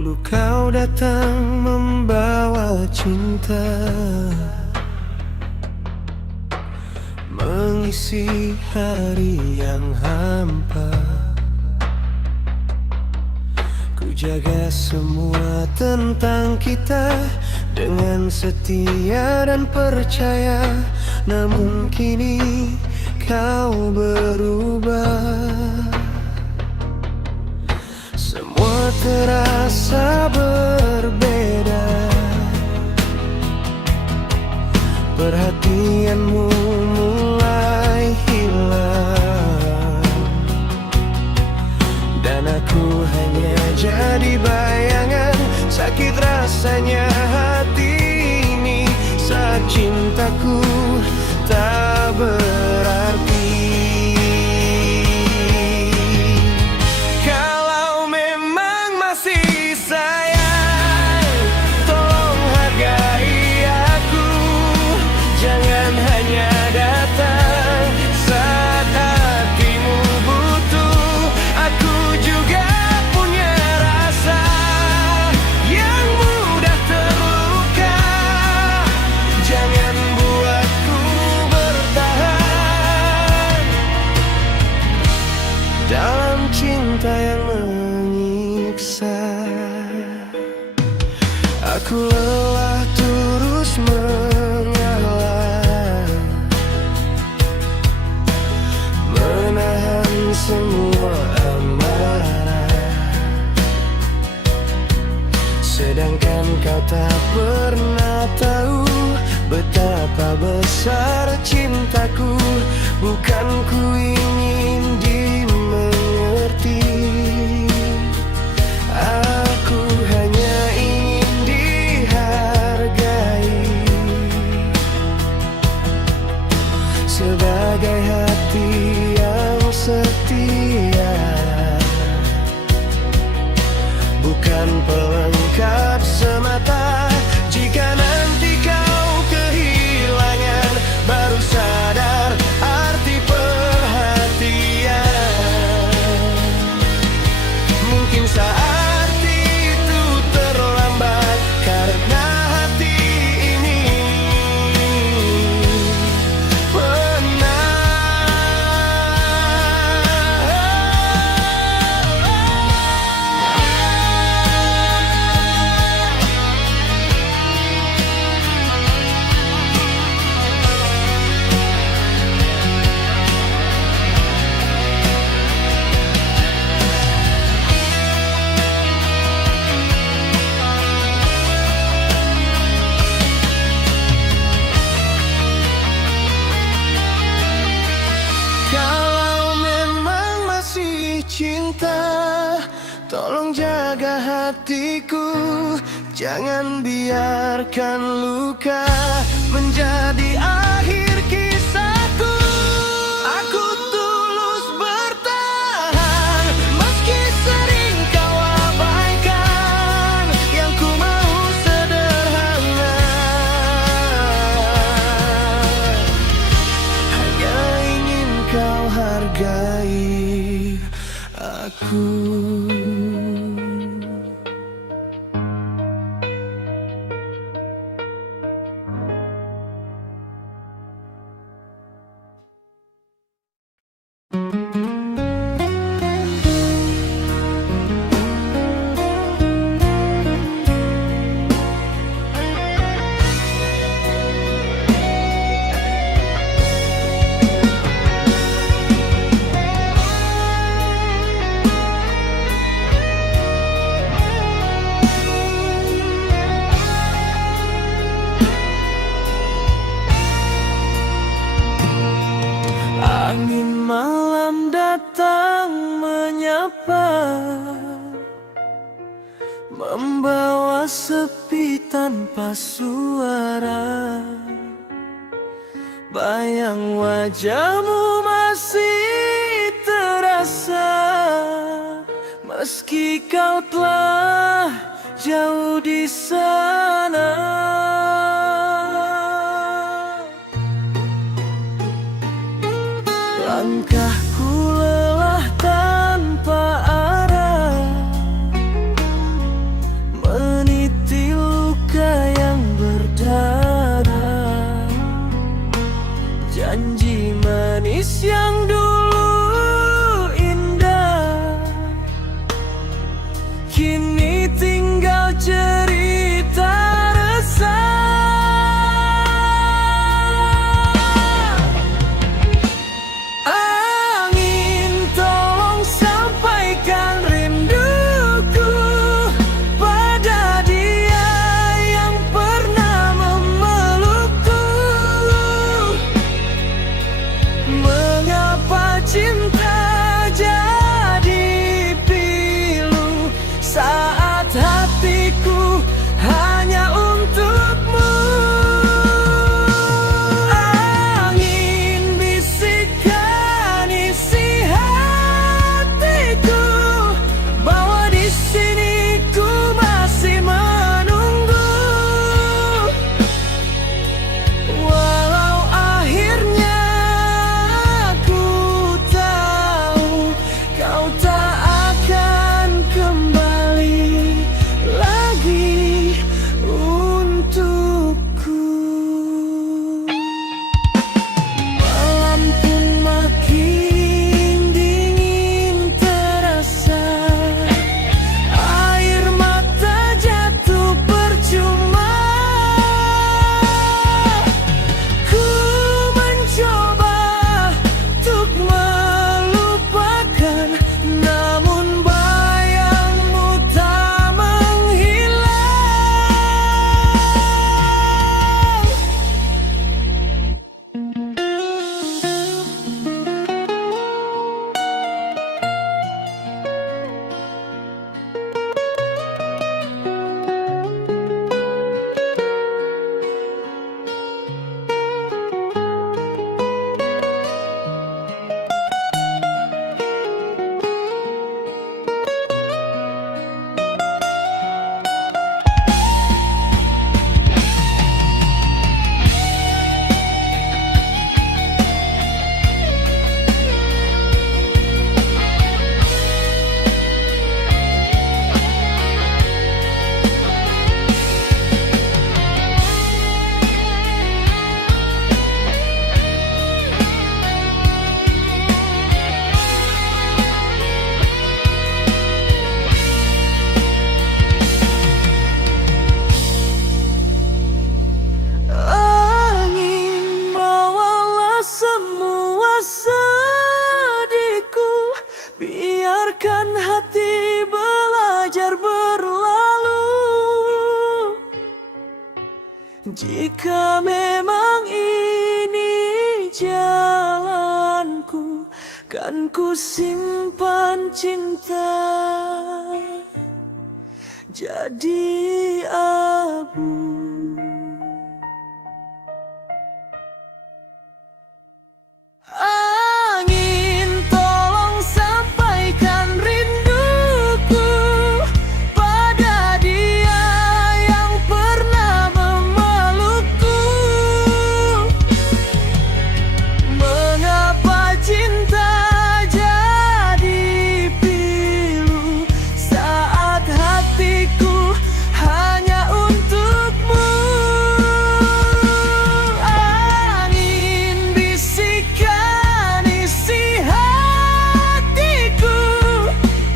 Dulu kau datang membawa cinta, mengisi hari yang hampa. Ku jaga semua tentang kita dengan setia dan percaya. Namun kini kau berubah. Semua terasa berbeda. Perhatianmu mulai hilang, dan aku hanya jadi bayangan. Sakit rasanya hati ini saat cintaku tak berarti. Kalau memang masih sayang, tolong hargai aku. Jangan hanya datang saat hatimu butuh. Aku juga punya rasa yang mudah terluka. Jangan buatku bertahan dalam cinta yang menyiksa. Aku lelah terus mengalah, menahan semua amarah. Sedangkan kau tak pernah tahu betapa besar cintaku. Bukan ku ingin dimengerti, aku hanya ingin dihargai sebagai hati yang setia, bukan pelengkap semata. Jika nanti kau kehilangan, baru sadar arti perhatian. Mungkin saat itu terlambat, karena hati ini cinta, tolong jaga hatiku. Jangan biarkan luka menjadi akhir kisahku. Aku tulus bertahan meski sering kau abaikan. Yang ku mau sederhana, hanya ingin kau hargai aku. Angin malam datang menyapa, membawa sepi tanpa suara. Bayang wajahmu masih terasa, meski kau telah jauh di sana. Langkahku lelah tanpa arah, kini tinggal cerita resah. Angin, tolong sampaikan rinduku pada dia yang pernah memelukku. Mengapa cinta jadi pilu saat hatiku hanya untukmu? Angin, bisikkan isi hatiku bahwa di sini ku masih menunggu. Walau akhirnya aku tahu kau tak akan kembali lagi untukku. Malam pun makin dingin terasa, air mata jatuh percuma. Ku mencoba untuk melupakan, namun bayangmu tak menghilang. Angin, bawalah semua sedihku, biarkan hati belajar berlalu. Jika memang ini jalanku, kan ku simpan cinta jadi abu. Angin, tolong sampaikan rinduku pada dia yang pernah memelukku. Mengapa cinta jadi pilu saat hatiku hanya untukmu? Angin, bisikkan isi hatiku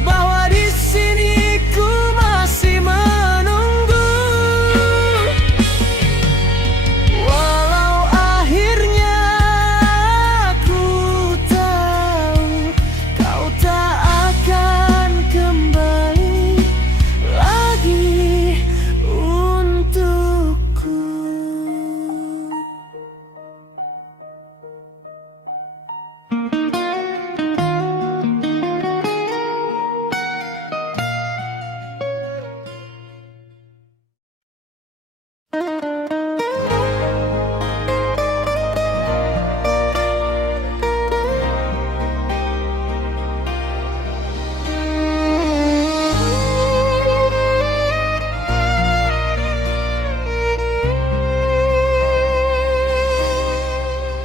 bahwa di sini ku masih menunggu. Walau akhirnya aku tahu kau tak akan kembali lagi untukku.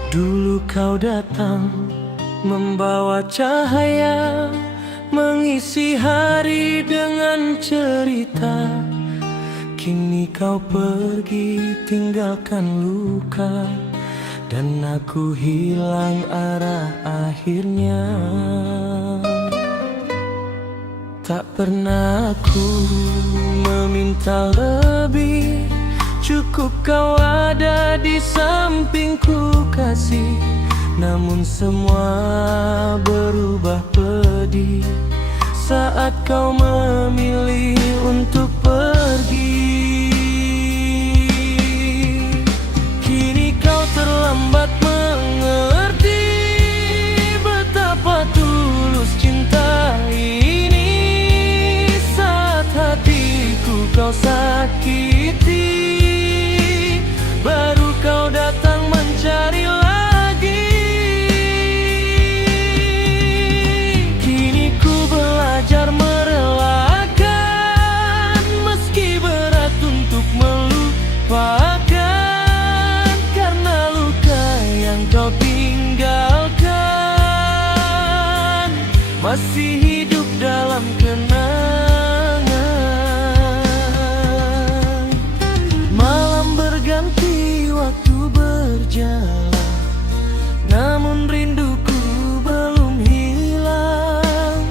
Dulu kau datang membawa cahaya, mengisi hari dengan cerita. Kini kau pergi tinggalkan luka, dan aku hilang arah akhirnya. Tak pernah aku meminta lebih, cukup kau ada di sampingku kasih. Namun semua berubah pedih saat kau memilih untuk pergi. Kini kau terlambat mengerti betapa tulus cinta ini. Saat hatiku kau sakiti, baru kau datang mencari lagi. Kini ku belajar merelakan, meski berat untuk melupakan, karena luka yang kau tinggalkan masih hidup dalam kenangan. Malam berganti, waktu berjalan, namun rinduku belum hilang.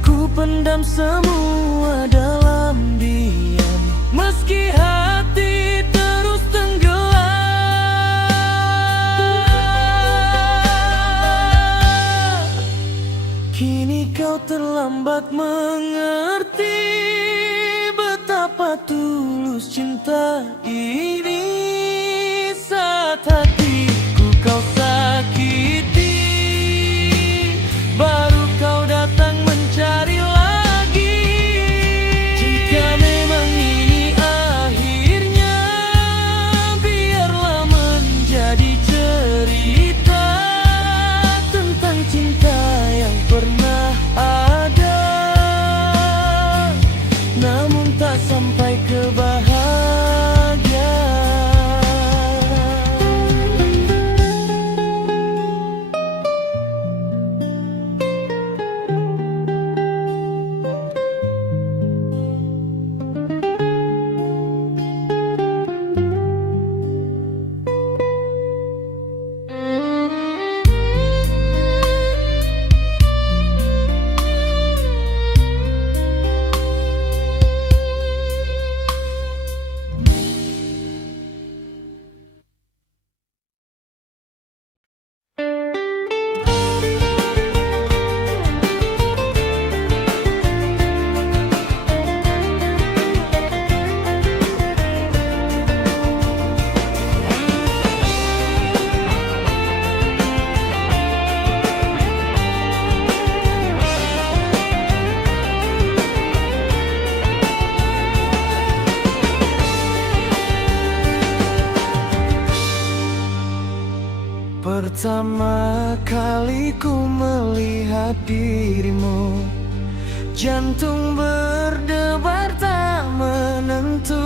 Ku pendam semua dalam diam, meski hati terus tenggelam. Kini kau terlambat mengerti betapa tulus cinta ini. Saat hatiku kau sakiti, baru kau datang mencari lagi. Jika memang ini akhirnya, biarlah menjadi cerita tentang cinta yang pernah ada, namun tak sampai ke bahagia. Pertama kali ku melihat dirimu, jantung berdebar tak menentu.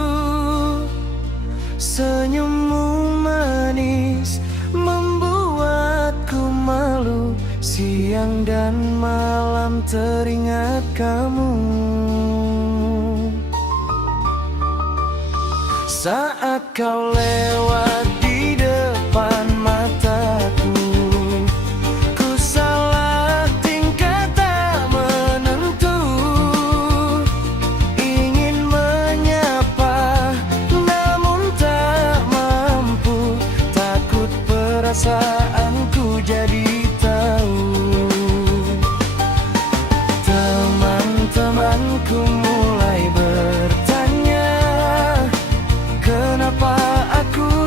Senyummu manis membuatku malu, siang dan malam teringat kamu. Saat kau lewat di depan mataku, ku salah tingkah tak menentu. Ingin menyapa namun tak mampu, takut perasaanku jadi tahu. Teman-temanku mulai bertanya, kenapa aku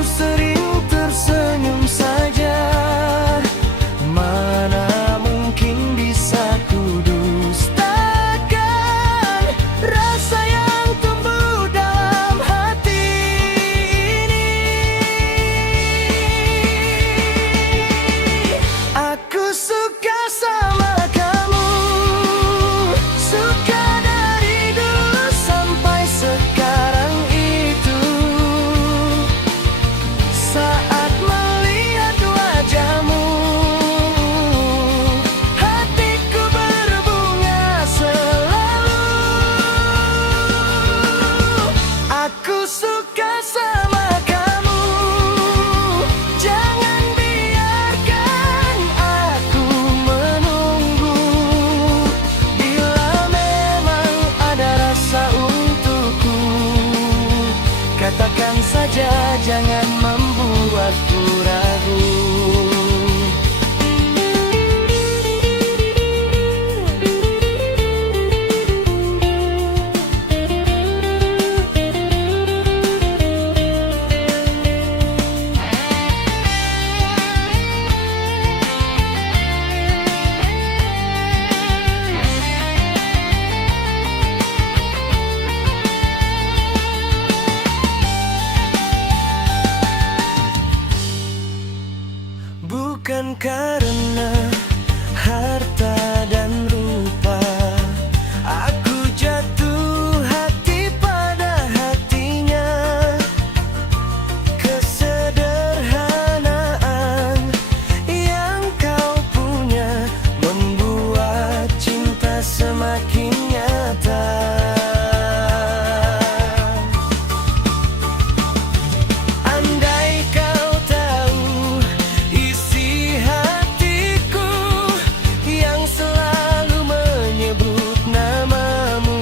saja, jangan membuatku ragu. Bukan karena harta dan rupa aku jatuh hati pada hatinya. Kesederhanaan yang kau punya membuat cinta semakin nyata. Andai kau tahu isi hatiku yang selalu menyebut namamu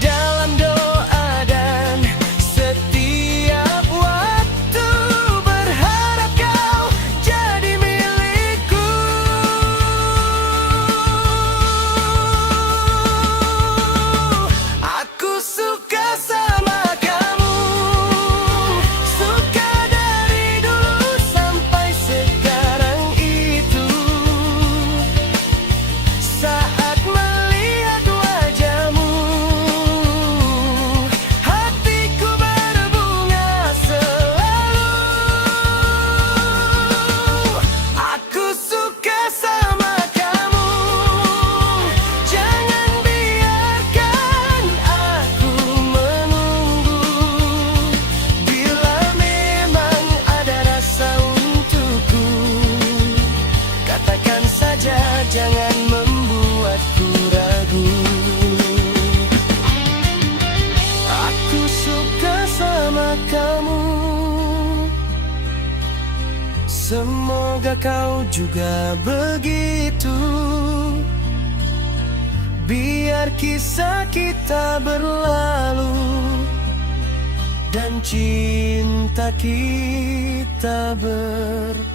dalam doa dan setiap waktu, berharap kau jadi milikku. Aku suka sama kamu, suka dari dulu sampai sekarang itu. Saat melihat wajahmu, hatiku berbunga selalu. Aku suka sama kamu, jangan biarkan aku menunggu. Bila memang ada rasa untukku, katakan saja, jangan membuatku ragu. Aku suka sama kamu, semoga kau juga begitu. Biar kisah kita berlalu dan cinta kita bersatu.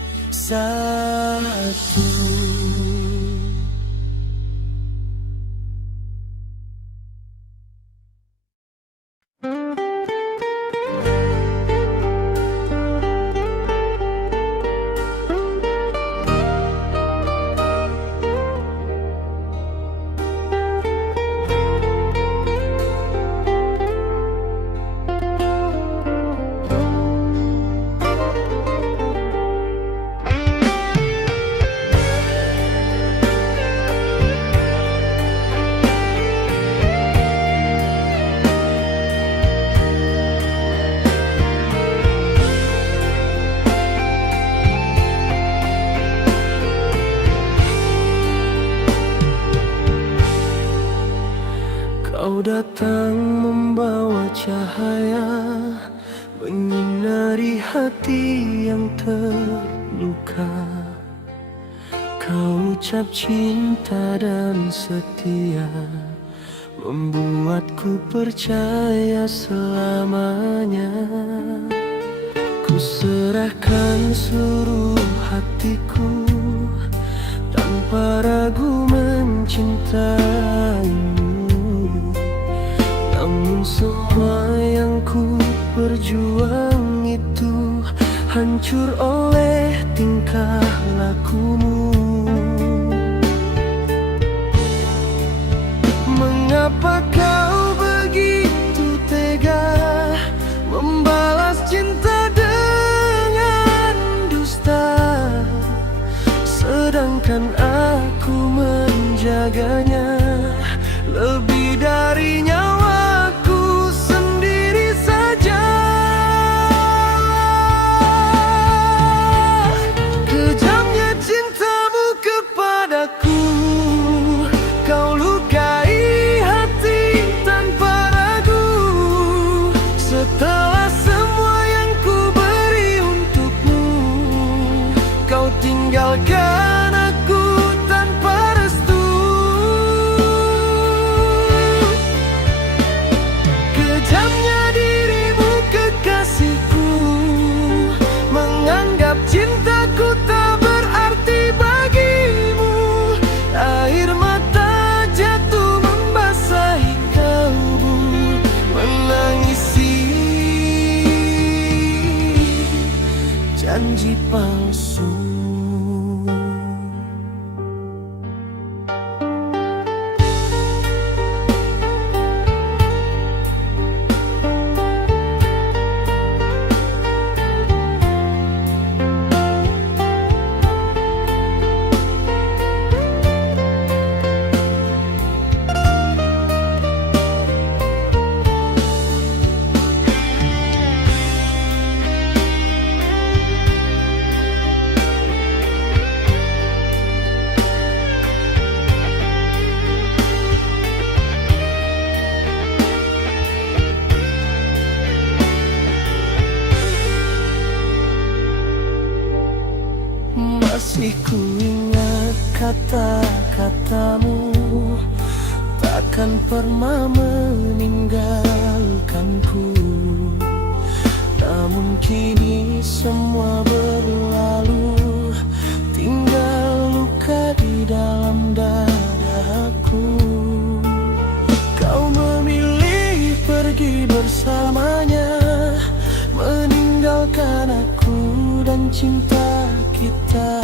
Kau datang membawa cahaya, menyinari hati yang terluka. Kau ucap cinta dan setia, membuatku percaya selamanya. Ku serahkan seluruh hatiku tanpa ragu mencintaimu. Namun semua yang ku berjuang itu hancur oleh tingkah lakumu. Mengapa kau begitu tega membalas cinta dengan dusta, sedangkan aku menjaganya lebih dari nyawaku sendiri saja. Kejamnya cintamu kepadaku, kau lukai hati tanpa ragu. Setelah semua yang ku beri untukmu, kau tinggalkan aku tanpa restu. Masih ku ingat kata-katamu, takkan pernah meninggalkanku. Namun kini semua berlalu, tinggal luka di dalam dadaku. Kau memilih pergi bersamanya, meninggalkan aku dan cinta kita.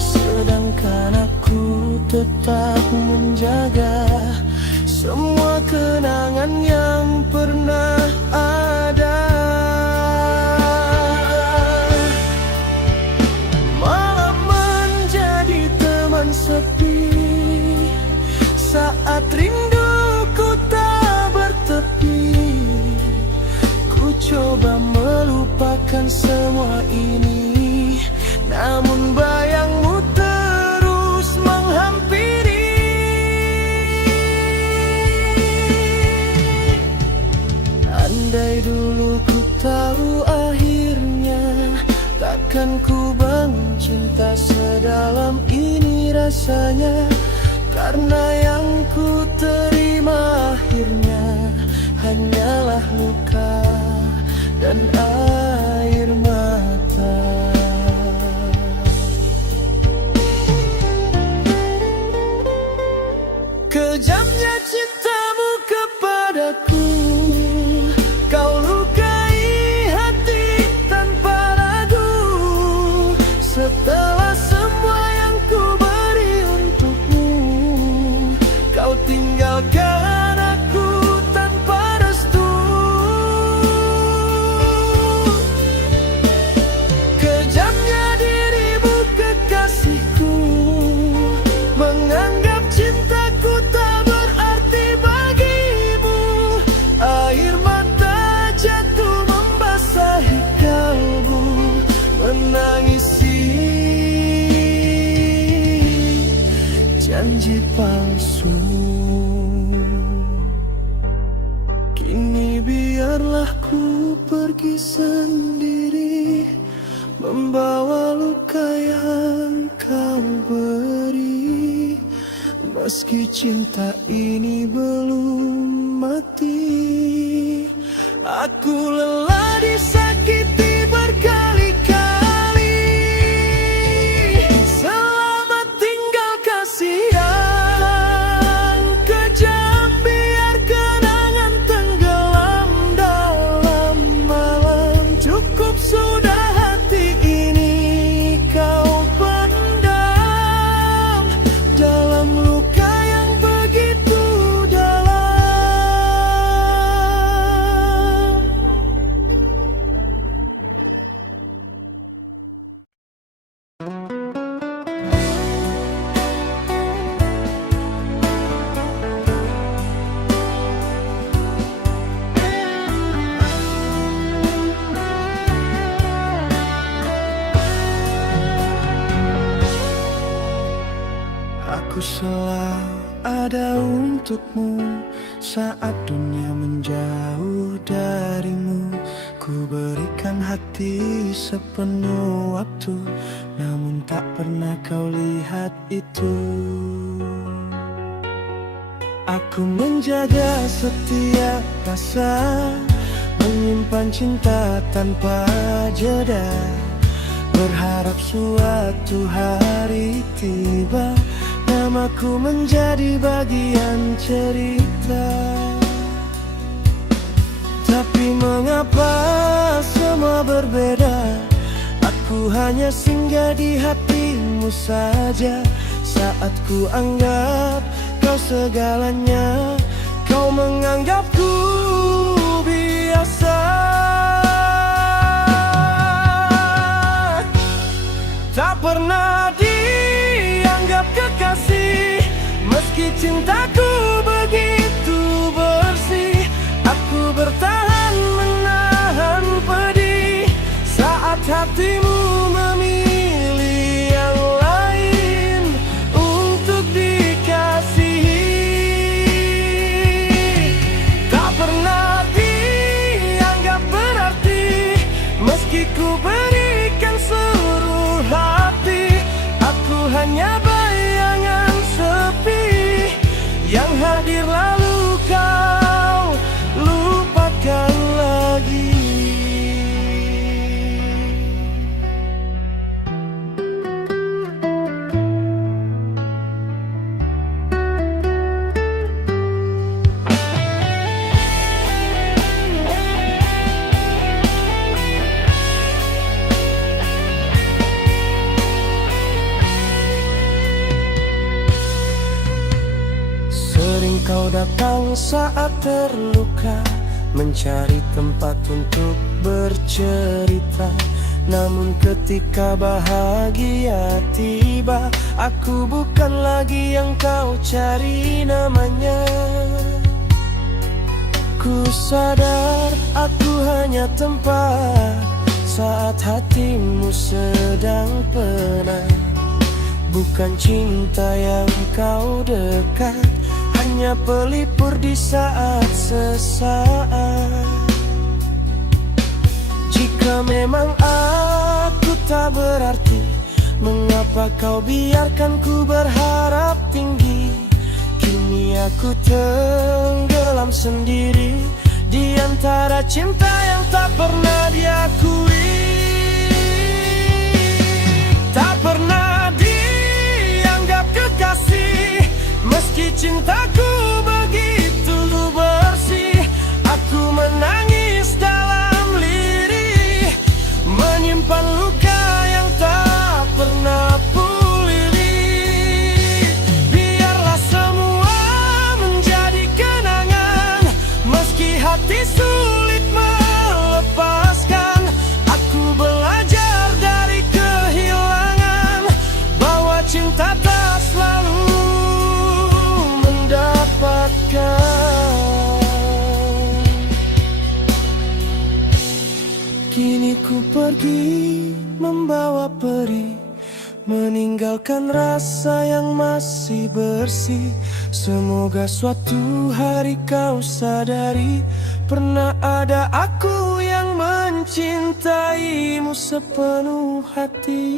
Sedangkan aku tetap menjaga semua kenangan yang pernah ada. Malam menjadi teman sepi saat rinduku tak bertepi. Ku coba melupakan semua ini, namun bayangmu terus menghampiri. Andai dulu ku tahu akhirnya, takkan ku bangun cinta sedalam ini rasanya. Karena yang ku terima akhirnya hanyalah luka dan air mata. Kejamnya cintamu kepadaku, kau lukai hati tanpa ragu. Setelah semua yang ku beri untukmu, kau tinggalkan aku tanpa restu. Kejamnya dirimu kekasihku, menganggap cintaku tak berarti bagimu. Air mata jatuh membasahi kalbu, menangisi janji palsu. Kini biarlah ku pergi sendiri, membawa luka yang kau beri. Meski cinta ini belum mati, aku lelah disakiti berkali-kali. Selamat tinggal kasih yang kejam, biar kenangan tenggelam dalam malam. Cukup sudah hati ini kau pendam dalam luka yang begitu dalam. Aku selalu ada untukmu saat dunia menjauh darimu. Ku berikan hati sepenuh waktu, namun tak pernah kau lihat itu. Aku menjaga setiap rasa, menyimpan cinta tanpa jeda, berharap suatu hari tiba, namaku menjadi bagian cerita. Tapi mengapa semua berbeda? Aku hanya singgah di hatimu saja. Saat ku anggap kau segalanya, kau menganggapku biasa. Tak pernah dianggap kekasih, meski cintaku begitu bersih. Aku bertahan menahan pedih saat hatimu memilih yang lain untuk dikasihi. datang saat terluka, mencari tempat untuk bercerita. Namun ketika bahagia tiba, aku bukan lagi yang kau cari namanya. Ku sadar aku hanya tempat saat hatimu sedang penat. Bukan cinta yang kau dekat, hanya pelipur di saat sesaat. Jika memang aku tak berarti, mengapa kau biarkan ku berharap tinggi? Kini aku tenggelam sendiri di antara cinta yang tak pernah diakui. Tak pernah dianggap kekasih, meski cintaku begitu bersih. Aku menangis dalam lirih, menyimpan luka yang tak pernah pulih. Biarlah semua menjadi kenangan, meski hati sulit melepaskan. Aku belajar dari kehilangan, bahwa cinta tak selalu mendapatkan. Kini ku pergi membawa perih, meninggalkan rasa yang masih bersih. Semoga suatu hari kau sadari, pernah ada aku yang mencintaimu sepenuh hati.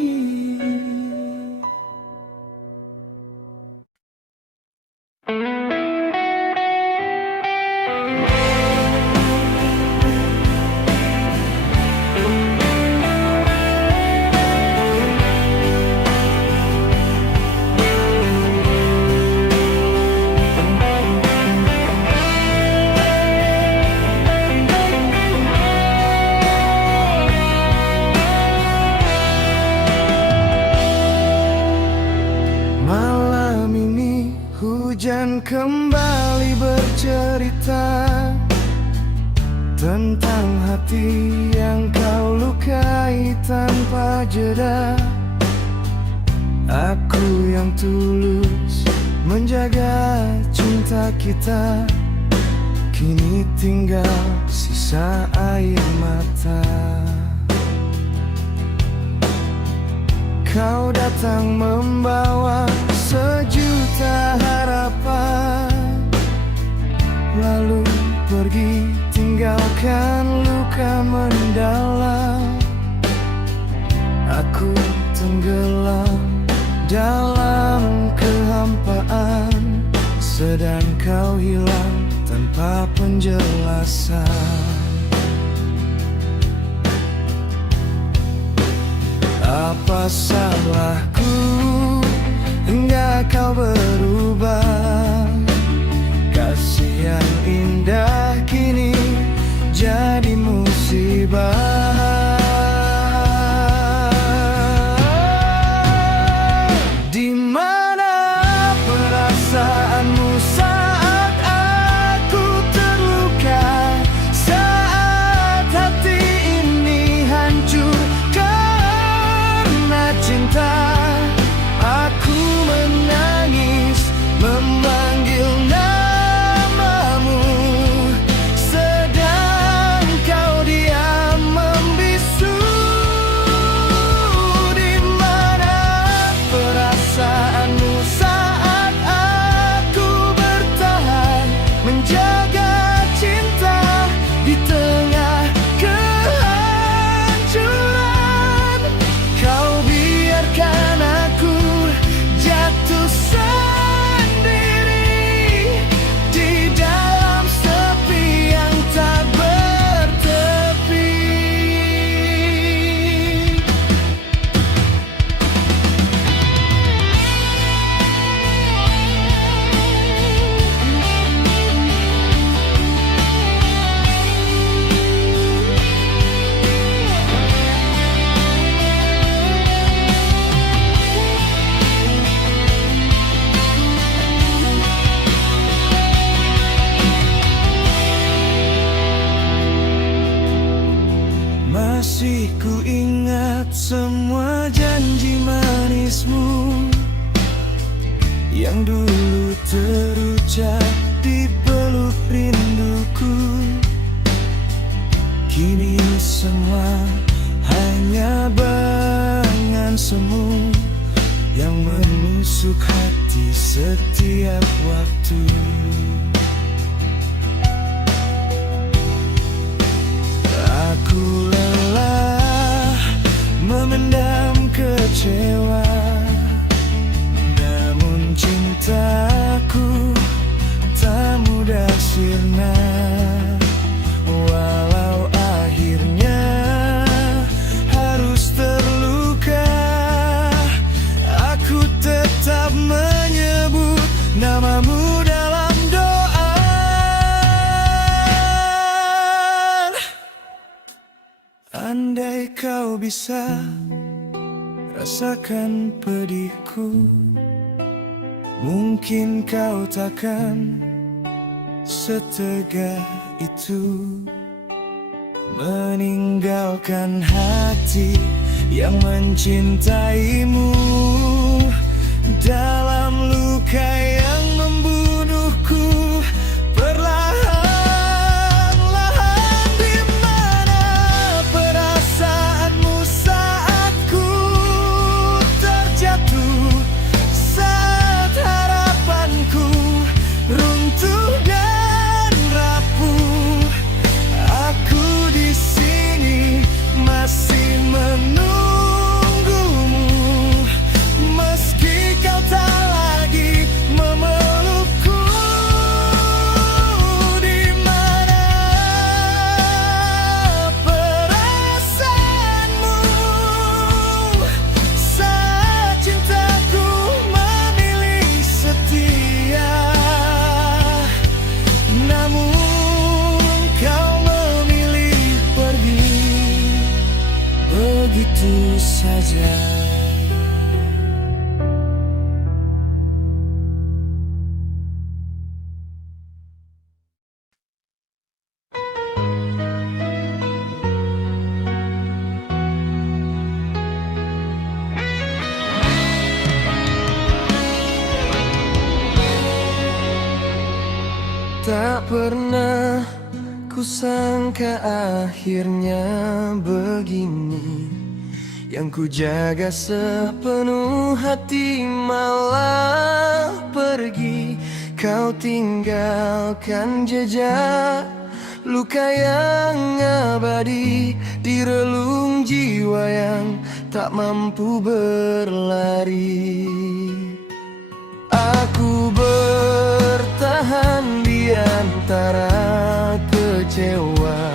Malam ini hujan kembali bercerita tentang hati yang kau lukai tanpa jeda. Aku yang tulus menjaga cinta kita, kini tinggal sisa air mata. Kau datang membawa sejuta harapan, lalu pergi tinggalkan luka mendalam. Aku tenggelam dalam kehampaan, sedang kau hilang tanpa penjelasan. Apa salahku hingga kau berubah? Kasih yang indah kini jadi musibah. Di mana perasaanmu saat aku terluka, saat hati ini hancur cinta? Aku menangis memanggil semua janji manismu yang dulu terucap di peluk rinduku. Kini semua hanya bayangan semu yang menusuk hati setiap waktu. Aku lelah memendam kecewa, namun cintaku tak mudah sirna. Walau akhirnya harus terluka, aku tetap menyebut namamu dalam doa. Andai kau bisa rasakan pedihku, mungkin kau takkan setegah itu meninggalkan hati yang mencintaimu dalam luka yang membunuhku. Perlahan-lahan di mana perasaanmu saat ku terjatuh, saat harapanku runtuh dan rapuh. Aku di sini masih menunggumu, meski kau tak lagi memelukku. Di mana perasaanmu saat cintaku memilih setia, namun kau memilih pergi begitu saja. Tak pernah kusangka akhirnya begini, yang ku jaga sepenuh hati malah pergi. Kau tinggalkan jejak luka yang abadi di relung jiwa yang tak mampu berlari. Aku bertahan di antara kecewa,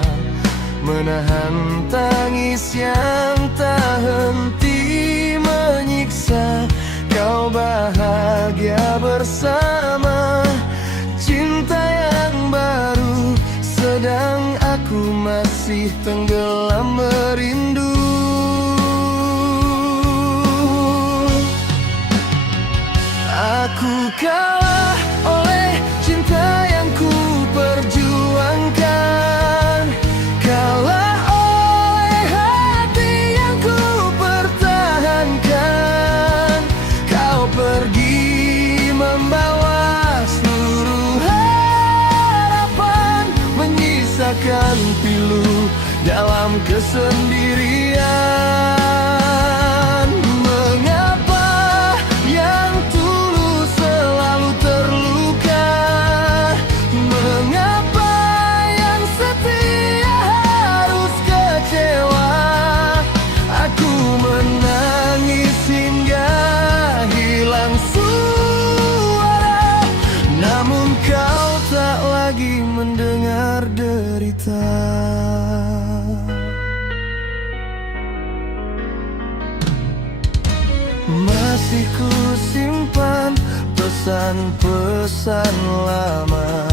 menahan tangis yang tak henti menyiksa. Kau bahagia bersama cinta yang baru, sedang aku masih tenggelam merindu. Aku kalah oleh cinta yang ku perjuangkan, kalah oleh hati yang ku pertahankan. Kau pergi membawa seluruh harapan, menyisakan pilu dalam kesendirian. Mengapa yang tulus selalu terluka? Mengapa yang setia harus kecewa? Aku menangis hingga hilang suara, namun kau tak lagi mendengar derita. Masih ku simpan pesan-pesan lama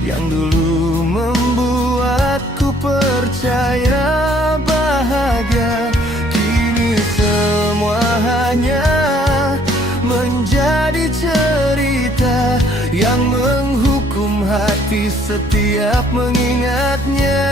yang dulu membuatku percaya bahagia. Kini semua hanya menjadi cerita yang menghukum hati setiap mengingatnya.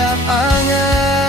setiap angan.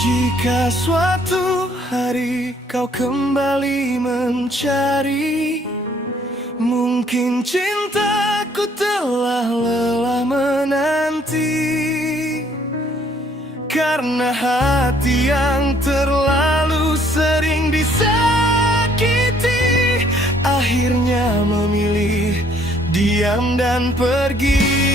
Jika suatu hari kau kembali mencari, mungkin cintaku telah lelah menanti. Karena hati yang terlalu sering disakiti, akhirnya memilih diam dan pergi.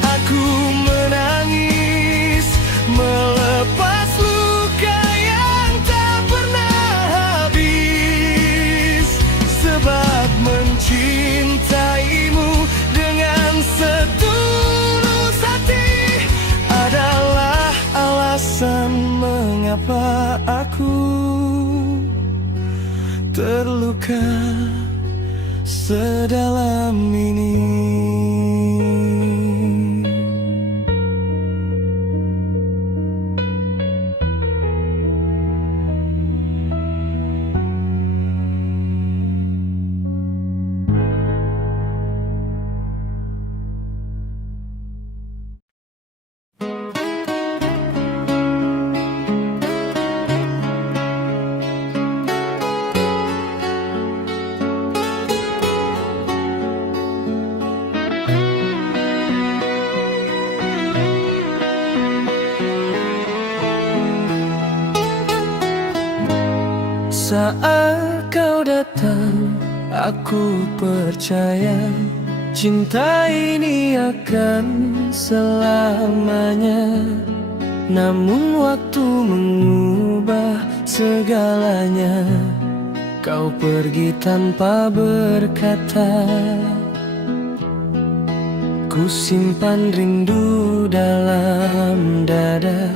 Aku menangis, melepas luka yang tak pernah habis. Sebab mencintaimu dengan setulus hati adalah alasan mengapa aku terluka sedalam ini. Saat kau datang, aku percaya cinta ini akan selamanya. Namun waktu mengubah segalanya. Kau pergi tanpa berkata. Ku simpan rindu dalam dada.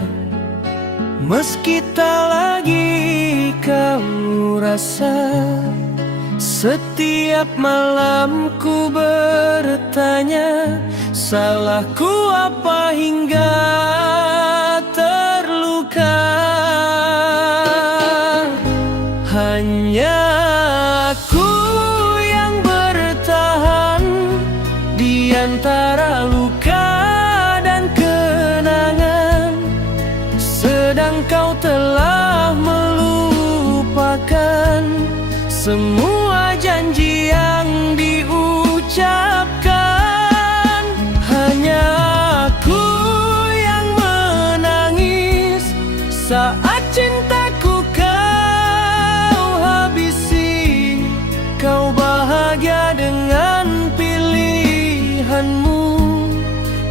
Meski tak lagi kau rasa, setiap malam ku bertanya, salahku apa hingga terluka. Hanya aku yang bertahan di antara luka dan kenangan. Sedang kau telah melupakan semua janji yang diucapkan. Hanya aku yang menangis saat cintaku kau habisi. Kau bahagia dengan pilihanmu,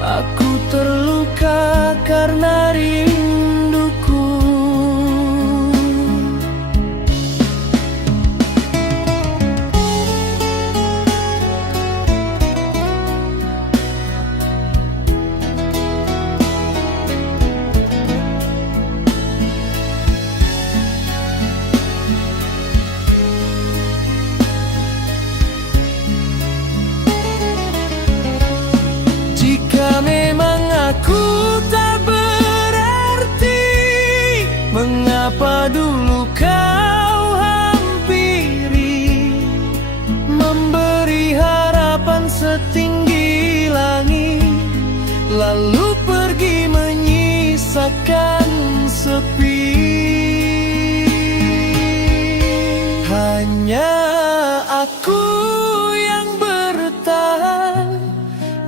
aku terluka karena rinduku. Jika memang aku tak berarti, mengapa dulu kau hampiri, memberi harapan setinggi langit, lalu pergi menyisakan sepi. Hanya aku yang bertahan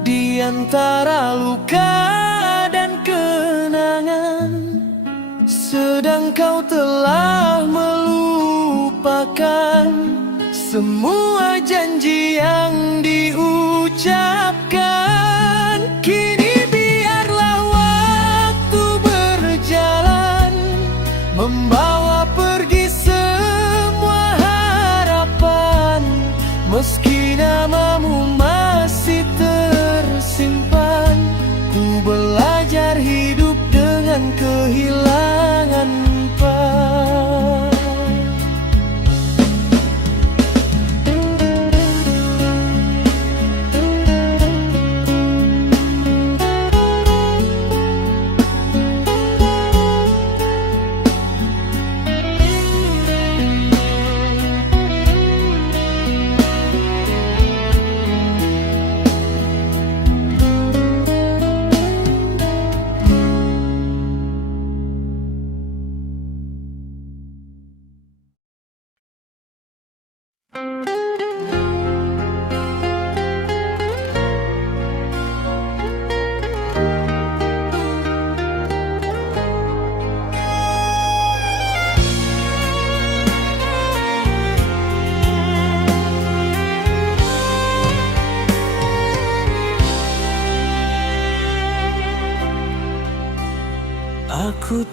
di antara luka dan kenangan. Sedang kau telah melupakan semua janji yang diucapkan. Kini biarlah waktu berjalan, membawa pergi semua harapan.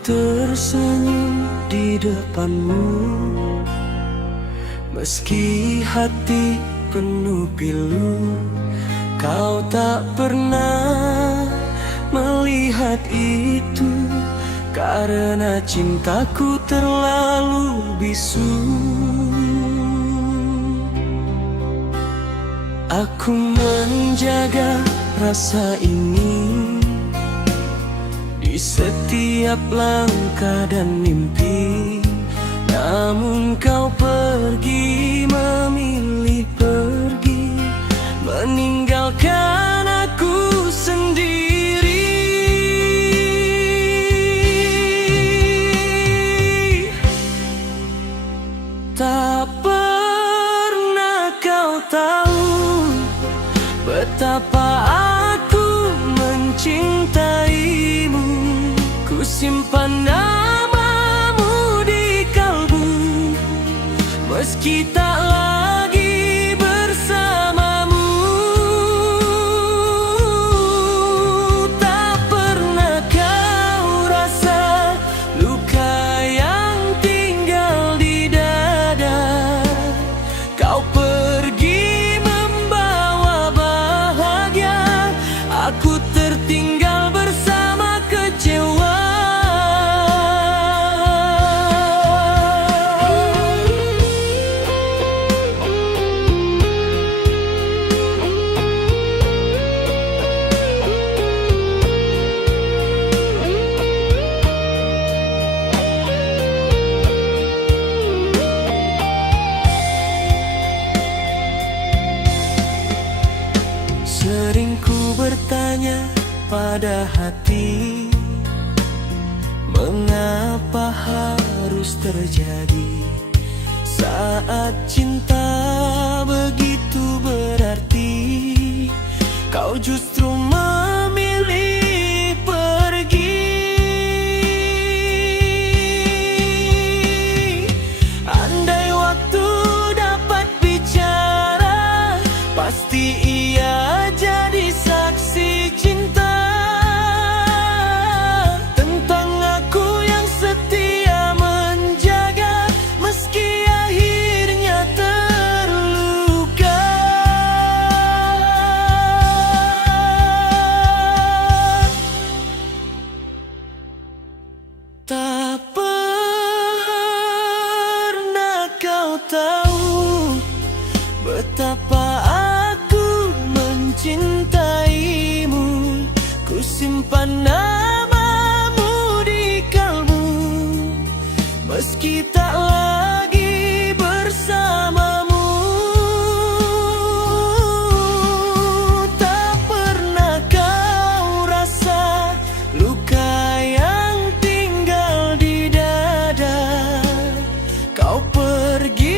tersenyum di depanmu, meski hati penuh pilu. Kau tak pernah melihat itu, karena cintaku terlalu bisu. Aku menjaga rasa ini di setiap langkah dan mimpi. Namun kau pergi, memilih pergi, meninggalkan aku sendiri. Tak pernah kau tahu betapa aku mencintaimu. Ku simpan namamu di kalbu, meski tak lagi bersamamu. Tak pernah kau rasa luka yang tinggal di dada. Kau pergi membawa bahagia, aku tertinggal bersama kecewa. Sering ku bertanya pada hati, mengapa harus terjadi saat cinta begitu berarti. Kau justru memilih pergi. Andai waktu dapat bicara, pasti ia jadi saksi cinta tentang aku yang setia menjaga, meski akhirnya terluka. Tak pernah kau tahu betapa aku mencintaimu. Ku simpan namamu di kalbu, meski tak lagi bersamamu. Tak pernah kau rasa luka yang tinggal di dada. Kau pergi